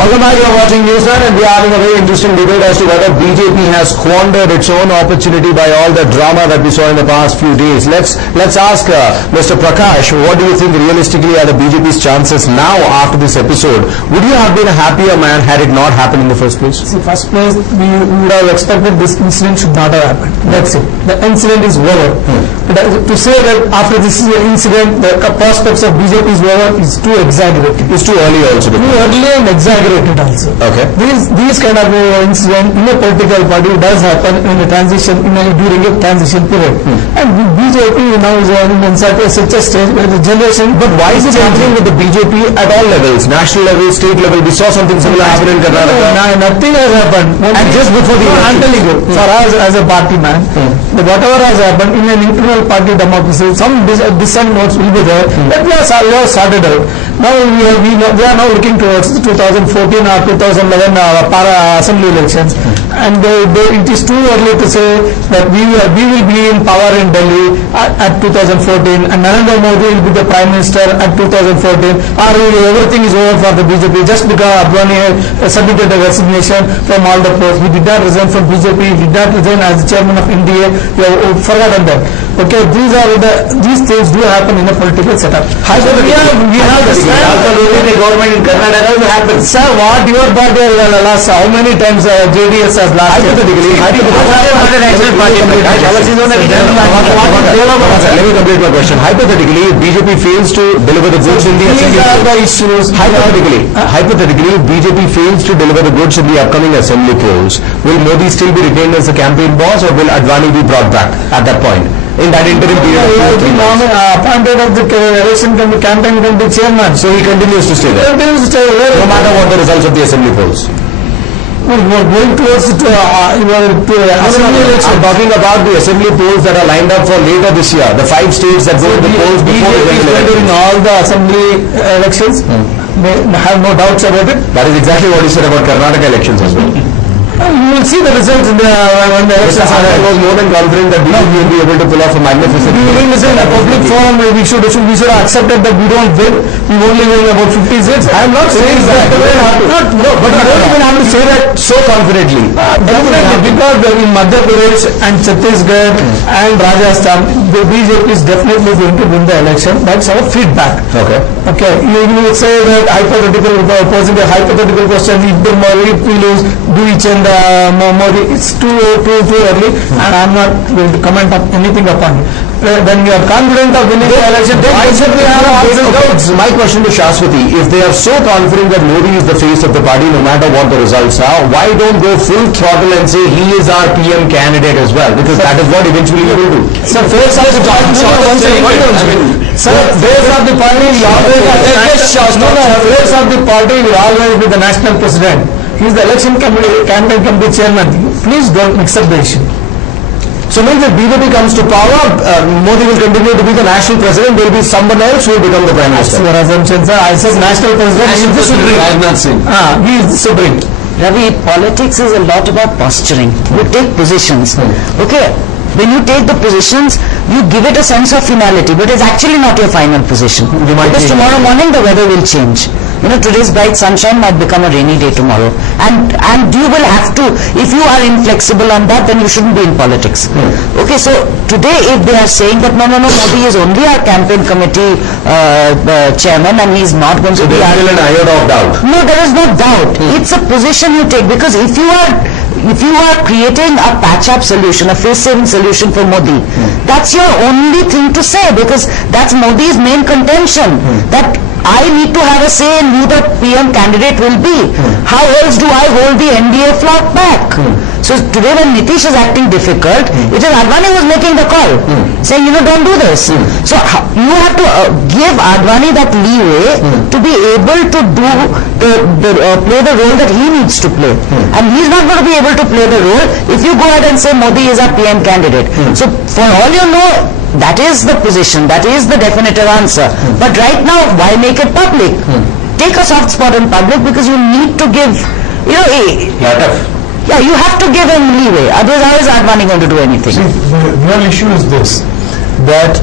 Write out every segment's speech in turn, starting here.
Welcome back. You're watching News9 and we are having a very interesting debate as to whether BJP has squandered its own opportunity by all the drama that we saw in the past few days. Let's ask Mr. Prakash, what do you think realistically are the BJP's chances now after this episode? Would you have been a happier man had it not happened in the first place? See, first place, we would have expected this incident should not have happened. That's it. The incident is over. But to say that after this incident, the prospects of BJP is over is too exaggerated. It's too early also. Too early and exaggerated also. Okay. These kind of incident in a political party does happen in a transition, during a transition period. And BJP now is in such a stage where the generation. But why is it happening with the BJP at all levels? National level, state level, we saw something similar happen in Karnataka. Nothing has happened. And just before the I'm telling you, for us as a party man, whatever has happened in an internal party democracy, some dissent notes will be there, but we have sorted out. Now we are now looking towards the 2014 or 2011 assembly elections, and it is too early to say that we will be in power in Delhi at 2014 and Narendra Modi will be the Prime Minister at 2014, or everything is over for the BJP just because Advani submitted a resignation from all the posts. He did not resign from BJP, he did not resign as the chairman of NDA. We have forgotten that. Okay, these things do happen in a political setup. We have the government in Karnataka will happen. Sir, what your party has lost? How many times JDS has lost? Hypothetically, let me complete my question. Hypothetically, if BJP fails to deliver the goods in the assembly, hypothetically, if BJP fails to deliver the goods in the upcoming assembly polls, will Modi still be retained as the campaign boss, or will Advani be brought back at that point? In that interim period of 3 months. Appointed as the election campaign committee chairman. So he continues to stay there. No matter what the results of the assembly polls. You are going towards assembly election. I'm talking about the assembly polls that are lined up for later this year. The 5 states that go to the polls before the general elections. In all the assembly elections. They have no doubts about it. That is exactly what he said about Karnataka elections as well. You will see the results when the elections are. I was more than confident that BJP will be able to pull off a magnificent. During this in a public forum, we should have accepted that we don't win. We only win about 50 seats. I am not saying that. But you don't even have to say that so confidently. Definitely, because in Madhya Pradesh and Chhattisgarh and Rajasthan, the BJP is definitely going to win the election. That's our feedback. Okay. You will say that posing a hypothetical question, if we lose, do we change Modi? It's too early, and I'm not going to comment on anything upon it. When you are confident of winning the election, then why should we have doubts? My question to Shashwati, if they are so confident that Modi is the face of the party no matter what the results are, why don't go full throttle and say he is our PM candidate as well? Because that is what eventually you will do. Sir, face of the party, Sir, face of the party will always be the national president. He is the election campaign committee chairman. Please don't mix up the issue. So means if BJP comes to power, Modi will continue to be the national president. There will be someone else who will become the prime minister. That's your assumption, sir. I said national president. He is the supreme. I have not seen. He is the supreme. Ravi, politics is a lot about posturing. You take positions. Okay. When you take the positions, you give it a sense of finality, but it's actually not your final position. Because tomorrow morning the weather will change. Today's bright sunshine might become a rainy day tomorrow. And you will have to, if you are inflexible on that, then you shouldn't be in politics. Okay, so today if they are saying that no, Modi is only our campaign committee chairman and he is not going to be an iota of doubt. No, there is no doubt. It's a position you take, because if you are creating a patch-up solution, a face-saving solution for Modi, that's your only thing to say, because that's Modi's main contention, that I need to have a say in who the PM candidate will be. How else do I hold the NDA flag back? So today when Nitish is acting difficult, it is Advani who is making the call, saying, don't do this. So you have to give Advani that leeway to be able to play the role that he needs to play. And he's not going to be able to play the role if you go ahead and say Modi is our PM candidate. So for all you know, that is the position, that is the definitive answer. But right now, why make it public? Take a soft spot in public, because you need to give, you have to give him leeway. Otherwise, how is Advani going to do anything? See, the real issue is this, that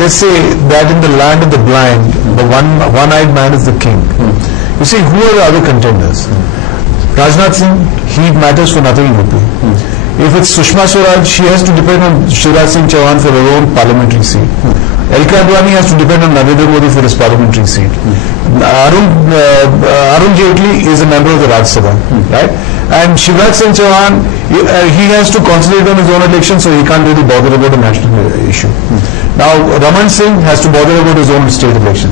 they say that in the land of the blind, the one-eyed man is the king. You see, who are the other contenders? Rajnath Singh, he matters for nothing in UP. If it's Sushma Swaraj, she has to depend on Shivraj Singh Chauhan for her own parliamentary seat. Advani has to depend on Narendra Modi for his parliamentary seat. Arun Jaitley is a member of the Rajya Sabha, right? And Shivraj Singh Chauhan, he has to concentrate on his own election, so he can't really bother about the national issue. Now, Raman Singh has to bother about his own state election.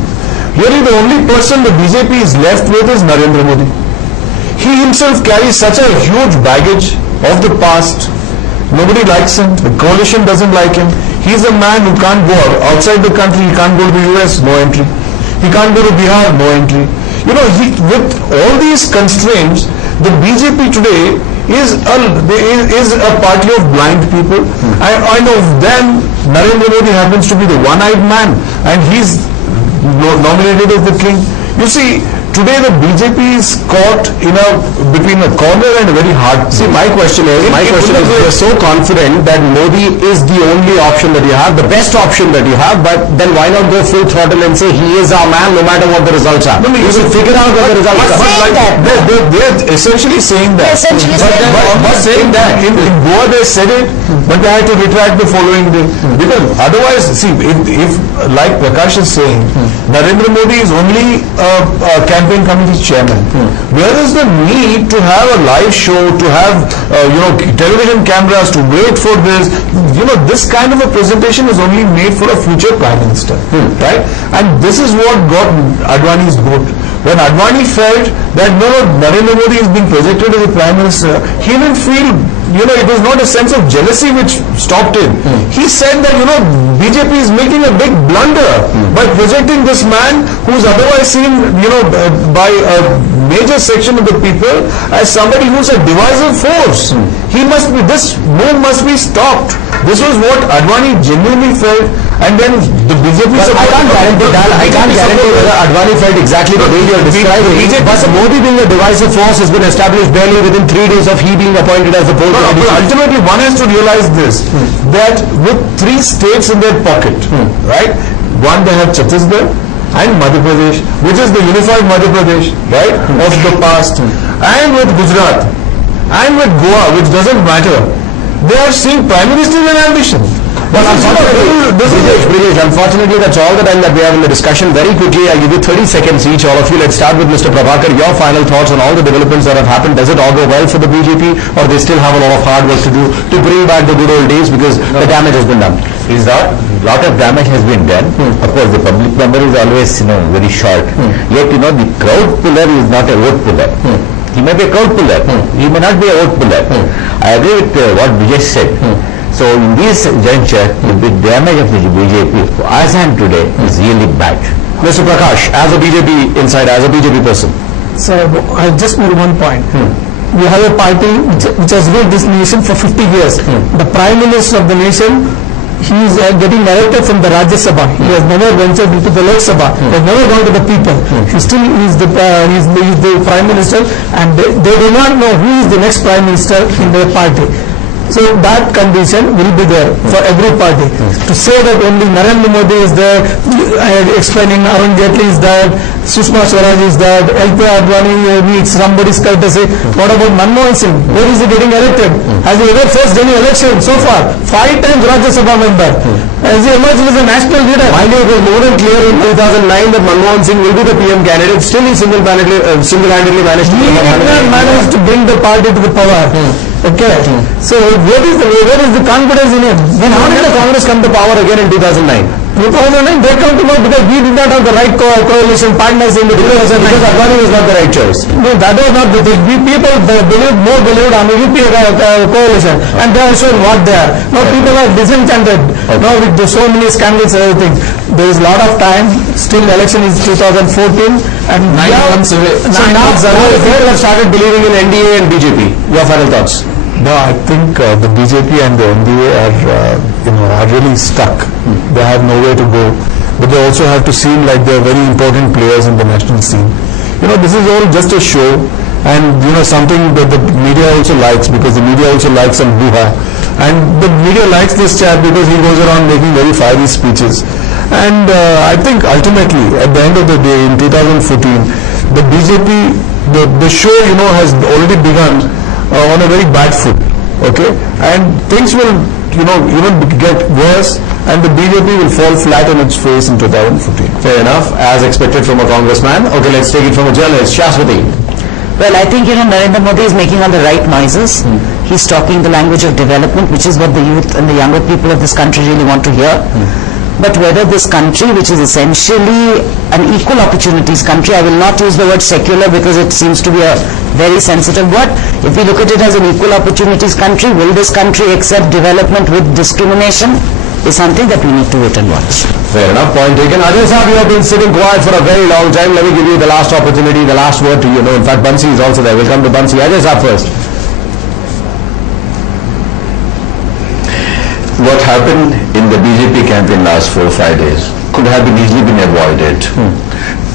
Really, the only person the BJP is left with is Narendra Modi. He himself carries such a huge baggage of the past. Nobody likes him. The coalition doesn't like him. He's a man who can't go outside the country. He can't go to the US, no entry. He can't go to Bihar, no entry. You know, with all these constraints, the BJP today is a party of blind people. I know then Narendra Modi happens to be the one-eyed man, and he's nominated as the king. You see, today the BJP is caught between a corner and a very hard. See, my question is, you're so confident that Modi is the only option that you have, the best option that you have, but then why not go full throttle and say he is our man no matter what the results are? No, you should figure out what the results are. They're essentially saying that. Saying that. In Goa they said it, but they had to retract the following day. Because otherwise, see, if like Prakash is saying, Narendra Modi is only a campaign committee chairman. Where is the need to have a live show, to have television cameras, to wait for this? This kind of a presentation is only made for a future prime minister, right? And this is what got Advani's vote. When Advani felt that Narendra Modi is being projected as a prime minister, he didn't feel, it was not a sense of jealousy which stopped him. He said that, BJP is making a big blunder by projecting this man who's otherwise seen, by a major section of the people as somebody who's a divisive force. This move must be stopped. This was what Advani genuinely felt, and then the BJP I can't guarantee that. I can't guarantee whether Advani felt exactly the way you're describing. But Modi being a divisive force has been established barely within 3 days of he being appointed as the poll. But ultimately, one has to realize this, that with 3 states in their pocket, right? One, they have Chhattisgarh and Madhya Pradesh, which is the unified Madhya Pradesh, right, of the past, and with Gujarat, and with Goa, which doesn't matter. They are seeing prime minister and ambition. Well, unfortunately, that's all the time that we have in the discussion. Very quickly, I'll give you 30 seconds each, all of you. Let's start with Mr. Prabhakar. Your final thoughts on all the developments that have happened. Does it all go well for the BJP, or they still have a lot of hard work to do to bring back the good old days, because the damage has been done? Is that lot of damage has been done. Of course, the public member is always, very short. Yet, the crowd puller is not a vote puller. He may be a crowd puller. He may not be a vote puller. I agree with what Vijay said. So, in this juncture, the damage of the BJP as and today is really bad. Mr. Prakash, as a BJP insider, as a BJP person. So, I just made one point. We have a party which has ruled this nation for 50 years. The Prime Minister of the nation, he is getting elected from the Rajya Sabha. He has never ventured into the Lok Sabha. He has never gone to the people. He still is the Prime Minister, and they do not know who is the next Prime Minister in their party. So that condition will be there for every party. To say that only Narendra Modi is there, explaining Arun Jaitley is there, Sushma Swaraj is there, LP Advani needs somebody's courtesy. What about Manmohan Singh? Where is he getting elected? Has he ever faced any election so far? 5 times Rajya Sabha member. Has he emerged as a national leader? Mind you, it was more than clear in 2009 that Manmohan Singh will be the PM candidate. Still he single-handedly managed to managed to bring the party to the power. Okay. So where is the confidence in him? Then how did the Congress come to power again in 2009? 2009 they come to power because we did not have the right coalition partners in the 2009. Because Advani was not the right choice. No, that was not the thing. People believed on the UPA coalition, and they are showing what they are. Now people are disenchanted. Now with so many scandals and everything. There is a lot of time. Still election is 2014 and 9 months away. Now people have started believing in NDA and BJP. Your final thoughts? No, I think the BJP and the NDA are really stuck. They have nowhere to go, but they also have to seem like they are very important players in the national scene. This is all just a show, and something that the media also likes, because the media also likes some hoo-ha, and the media likes this chap because he goes around making very fiery speeches. And I think ultimately, at the end of the day, in 2014, the BJP, the show, has already begun on a very bad foot, okay? And things will, even get worse, and the BJP will fall flat on its face in 2014. Fair enough, as expected from a congressman. Okay, let's take it from a journalist. Shashwati. Well, I think, Narendra Modi is making all the right noises. He's talking the language of development, which is what the youth and the younger people of this country really want to hear. But whether this country, which is essentially an equal opportunities country, I will not use the word secular because it seems to be a very sensitive word. If we look at it as an equal opportunities country, will this country accept development with discrimination? Is something that we need to wait and watch. Fair enough, point taken. Ajay Saab, you have been sitting quiet for a very long time. Let me give you the last opportunity, the last word to you. In fact, Bansi is also there. We'll come to Bansi. Ajay Saab first. What happened in the BJP campaign last 4 or 5 days could have easily been avoided.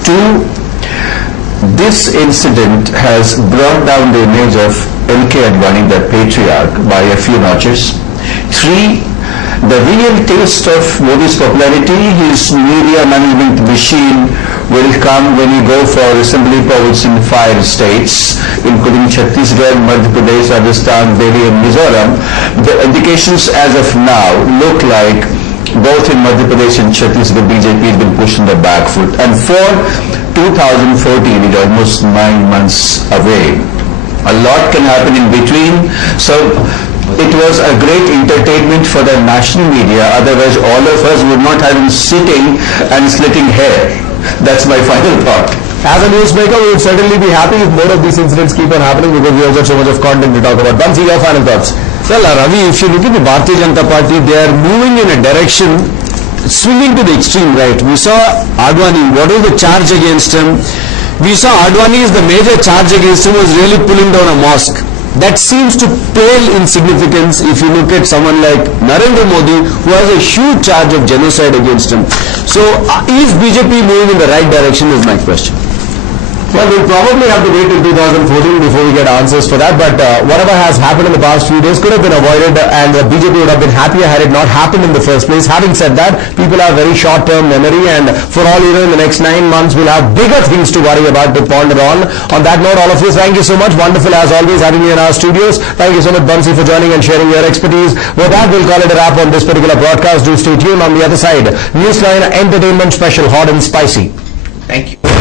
2, this incident has brought down the image of LK Advani, the patriarch, by a few notches. 3, the real taste of Modi's popularity, his media management machine, will come when you go for assembly polls in 5 states, including Chhattisgarh, Madhya Pradesh, Rajasthan, Delhi and Mizoram. The indications as of now look like both in Madhya Pradesh and Chhattisgarh, BJP has been pushed on the back foot. And for 2014, it is almost 9 months away. A lot can happen in between. So it was a great entertainment for the national media. Otherwise, all of us would not have been sitting and slitting hair. That's my final thought. As a newsmaker, we would certainly be happy if more of these incidents keep on happening because we have got so much of content to talk about. Bansi, your final thoughts. Well, Ravi, if you look at the Bharatiya Janata Party, they are moving in a direction swinging to the extreme right. We saw Advani, what was the charge against him? We saw Advani is the major charge against him was really pulling down a mosque. That seems to pale in significance if you look at someone like Narendra Modi, who has a huge charge of genocide against him. So, is BJP moving in the right direction is my question. Well, we'll probably have to wait till 2014 before we get answers for that, but whatever has happened in the past few days could have been avoided and the BJP would have been happier had it not happened in the first place. Having said that, people have very short-term memory and for all you know, in the next 9 months we'll have bigger things to worry about, to ponder on. On that note, all of you, thank you so much. Wonderful as always having you in our studios. Thank you so much, Bansi, for joining and sharing your expertise. With that, we'll call it a wrap on this particular broadcast. Do stay tuned. On the other side, News9 Entertainment Special, hot and spicy. Thank you.